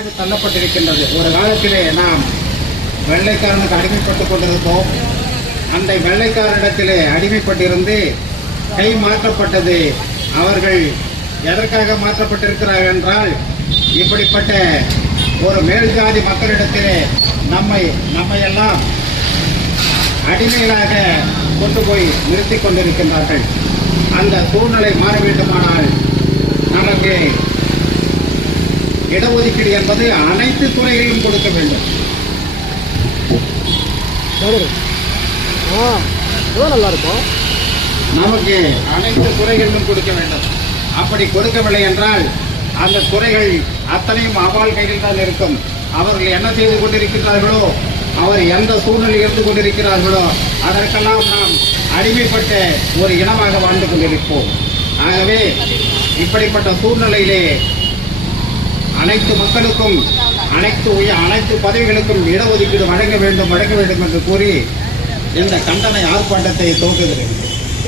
நாடு தள்ளப்பட்டிருக்கின்றது. ஒரு காலத்திலே நாம் வெள்ளைக்காரனுக்கு அடிமைப்பட்டுக் கொண்டிருந்தோம். அந்த வெள்ளைக்காரனிடத்திலே அடிமைப்பட்டிருந்து கை மாற்றப்பட்டது. அவர்கள் எதற்காக மாற்றப்பட்டிருக்கிறார்கள் என்றால், இப்படிப்பட்ட ஒரு மேல்ஜாதி மக்களிடத்திலே நம்மை எல்லாம் அடிமைகளாக கொண்டு போய் நிறுத்திக் கொண்டிருக்கின்றார்கள். அந்த சூழ்நிலை மாற வேண்டுமானால் நமக்கு இடஒதுக்கீடு என்பது அனைத்து துறைகளிலும் கொடுக்க வேண்டும். நல்லா இருக்கும். நமக்கு அனைத்து துறைகளிலும் கொடுக்க வேண்டும். அப்படி கொடுக்கவில்லை என்றால் அந்த துறைகள் அத்தனையும் அவால் கையில் தான் இருக்கும். அவர்கள் என்ன செய்து கொண்டிருக்கிறார்களோ, அவர் எந்த சூழ்நிலையில் இருந்து கொண்டிருக்கிறார்களோ அதற்கெல்லாம் நாம் அடிமைப்பட்ட ஒரு இனமாக வாழ்ந்து கொண்டிருப்போம். ஆகவே இப்படிப்பட்ட சூழ்நிலையிலே அனைத்து மக்களுக்கும் அனைத்து பதவிகளுக்கும் இடஒதுக்கீடு வழங்க வேண்டும் என்று கூறி இந்த கண்டன ஆர்ப்பாட்டத்தை துவக்குகிறேன்.